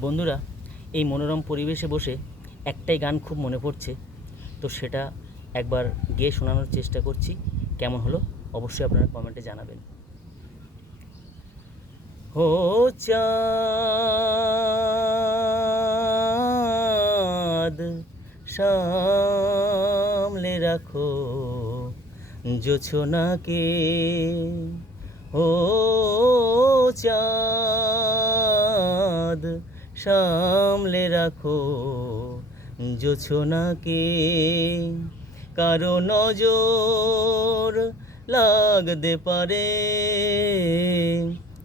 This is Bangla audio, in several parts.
বন্ধুরা, এই মনোরম পরিবেশে বসে একটাই গান খুব মনে পড়ছে, তো সেটা একবার গেয়ে শোনানোর চেষ্টা করছি। কেমন হলো অবশ্যই আপনারা কমেন্টে জানাবেন। ও চাঁদ, সামলে রাখো জোছনাকে। ও চাঁদ, সামলে রাখো জোছনাকে। কারো নজর লাগতে পারে,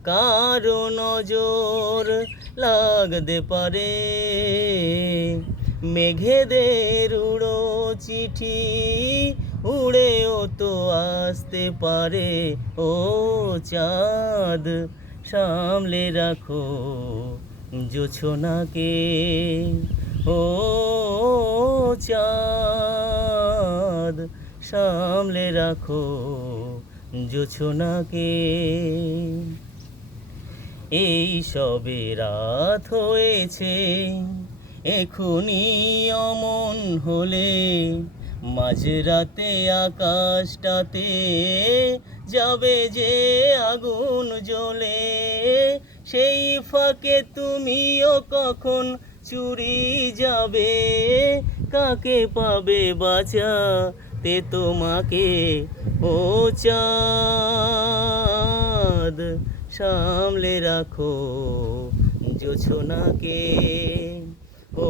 কারো নজর লাগতে পারে। মেঘেদের উড়ো চিঠি উড়েও তো আসতে পারে। ও চাঁদ, সামলে রাখো জোছনাকে। ও চাঁদ, সামলে রাখো জোছনাকে। এই সবে রাত হয়েছে, এখুনি অমন হলে মাঝরাতে আকাশটাতে যাবে যে আগুন জ্বলে। সেই ফাঁকে তুমিও কখন চুরি যাবে, কাকে পাবে বাঁচাতে তোমাকে। ও চাঁদ, সামলে রাখো জোছনাকে। ও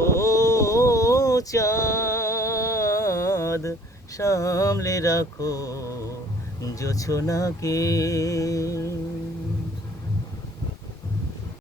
চাঁদ, সামলে রাখো জোছনাকে।